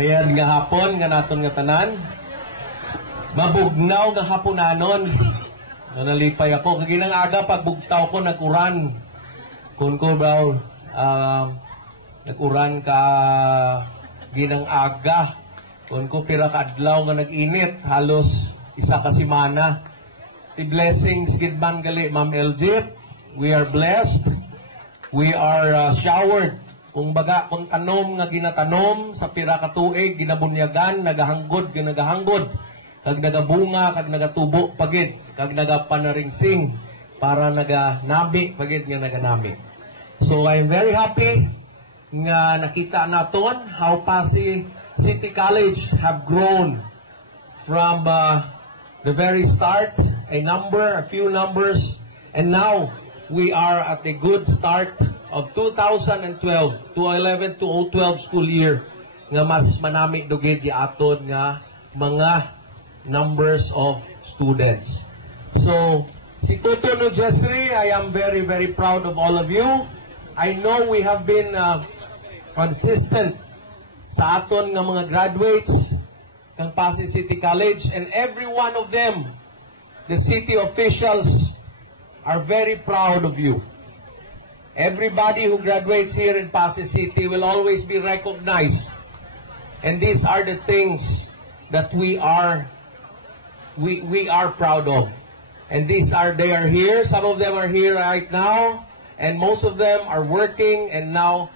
Ayan nga hapon, nga naton nga tanan. Mabugnaw nga haponanon. Nalipay ako. Kaginang aga, pagbugtaw ko, nag-uran. Kung ko ba, nag-uran ka ginang aga. Kung ko pira kaadlaw nga nag-init. Halos isa ka simana. The blessings, gidman gali, Ma'am Eljit. We are blessed. We are showered. Kung baga, kung tanom nga ginatanom sa pira ka tuig, ginabunyagan, nagahanggod, ginagahanggod, kag nagabunga, kag nagatubo, pagid, kag nagapanaringsing, para naganami, pagid nga naganami. So, I'm very happy nga nakita naton how Pasig City College have grown from the very start, a few numbers, and now we are at a good start of 2012 to 11 to 12 school year nga mas manami dugid ya aton nga mga numbers of students. So, si Tuto no Jesri, I am very, very proud of all of you. I know we have been consistent sa aton nga mga graduates ng Pasig City College, and every one of them, the city officials, are very proud of you. Everybody who graduates here in Pasig City will always be recognized. And these are the things that we are proud of. And they are here. Some of them are here right now. And most of them are working and now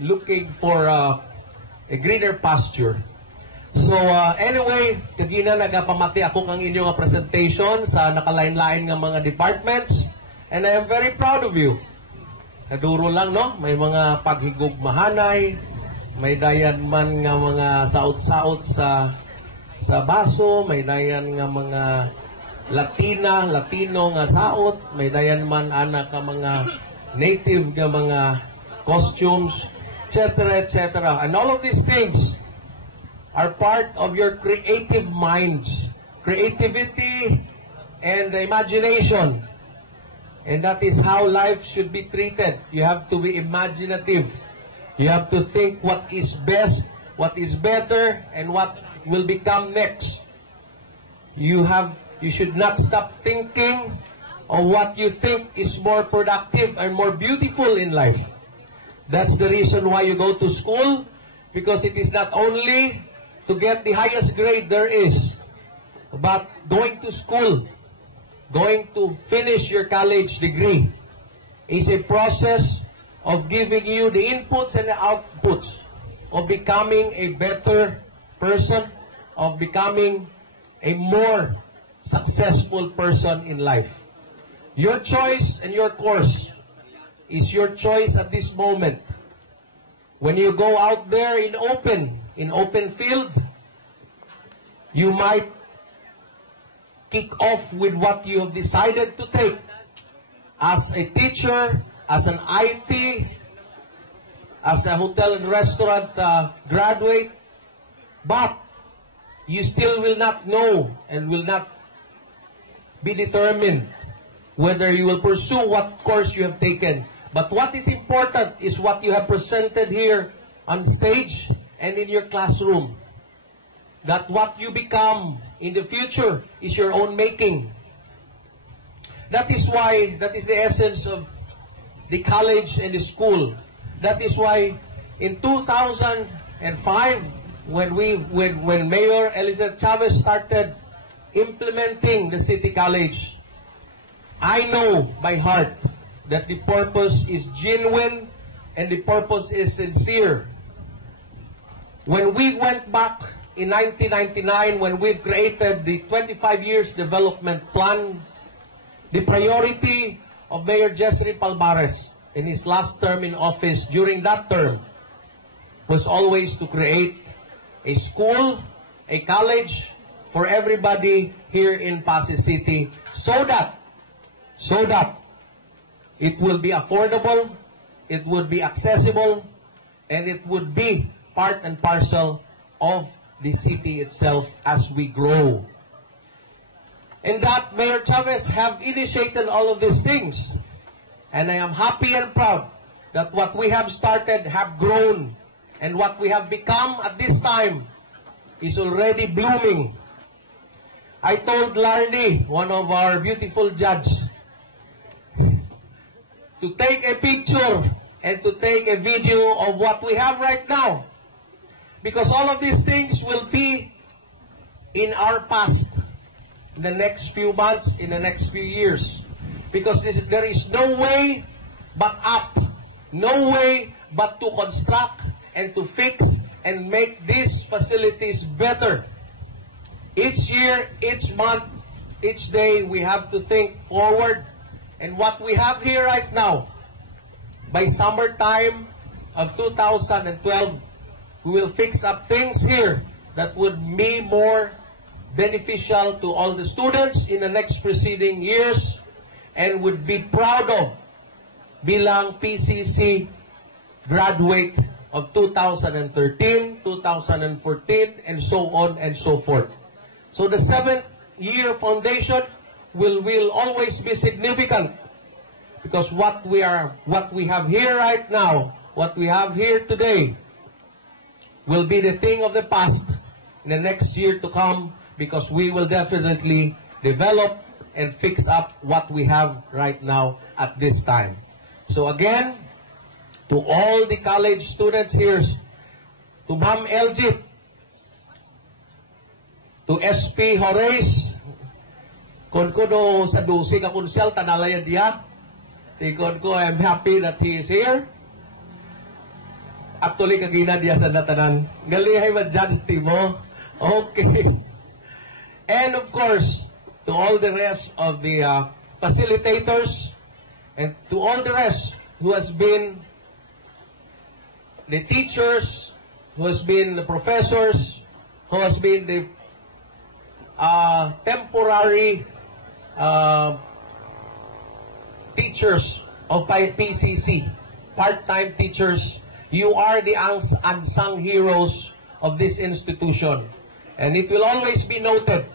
looking for a greener pasture. So anyway, kagina nagapamati ako kang inyong presentation sa nakalain-lain nga mga departments. And I am very proud of you. Naduro lang, no? May mga paghigugmahanay, may dayan man nga mga saot-saot sa baso, may dayan nga mga Latino nga saot, may dayan man ana ka mga native nga mga costumes, etc., etc. And all of these things are part of your creative minds, creativity and imagination. And that is how life should be treated. You have to be imaginative. You have to think what is best, what is better, and what will become next. You should not stop thinking of what you think is more productive and more beautiful in life. That's the reason why you go to school, because it is not only to get the highest grade there is, but going to school, going to finish your college degree is a process of giving you the inputs and the outputs of becoming a better person, of becoming a more successful person in life. Your choice and your course is your choice at this moment. When you go out there in open field, you might kick off with what you have decided to take as a teacher, as an IT, as a hotel and restaurant graduate, but you still will not know and will not be determined whether you will pursue what course you have taken. But what is important is what you have presented here on stage and in your classroom. That what you become in the future is your own making. That is the essence of the college and the school. That is why in 2005, when Mayor Elizabeth Chavez started implementing the City College, I know by heart that the purpose is genuine and the purpose is sincere. When we went back in 1999, when we created the 25 years development plan, the priority of Mayor Jesri Palmares in his last term in office during that term was always to create a school, a college for everybody here in Pasig City so that it will be affordable, it would be accessible, and it would be part and parcel of the city itself as we grow. And that Mayor Chavez have initiated all of these things. And I am happy and proud that what we have started have grown and what we have become at this time is already blooming. I told Lardy, one of our beautiful judges, to take a picture and to take a video of what we have right now. Because all of these things will be in our past in the next few months, in the next few years. Because there is no way but up, no way but to construct and to fix and make these facilities better. Each year, each month, each day, we have to think forward. And what we have here right now, by summertime of 2012, we will fix up things here that would be more beneficial to all the students in the next preceding years and would be proud of bilang PCC graduate of 2013, 2014, and so on and so forth. So the 7th-year foundation will always be significant because what we have here right now, what we have here today, will be the thing of the past in the next year to come because we will definitely develop and fix up what we have right now at this time. So again, to all the college students here, to Ma'am Eljit, to SP Horace, kon ko do sa dusi ka konsyal, tanalayan diya. Tikon ko, I'm happy that he is here. Actually, kagina diya sa natanan. Galihay ma-judge mo. Okay. And of course, to all the rest of the facilitators and to all the rest who has been the teachers, who has been the professors, who has been the temporary teachers of PCC, part-time teachers. You are the unsung heroes of this institution. And it will always be noted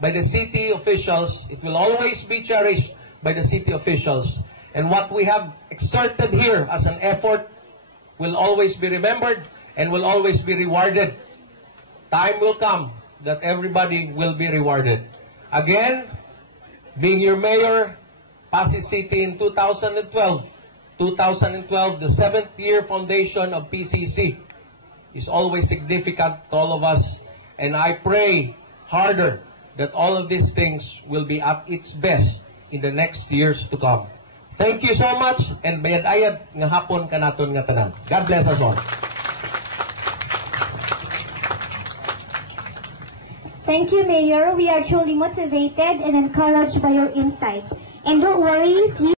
by the city officials. It will always be cherished by the city officials. And what we have exerted here as an effort will always be remembered and will always be rewarded. Time will come that everybody will be rewarded. Again, being your mayor, Pasig City in 2012, the 7th-year foundation of PCC is always significant to all of us. And I pray harder that all of these things will be at its best in the next years to come. Thank you so much, and bayad-ayad nga hapon kanaton nga tanan. God bless us all. Thank you, Mayor. We are truly motivated and encouraged by your insights. And don't worry,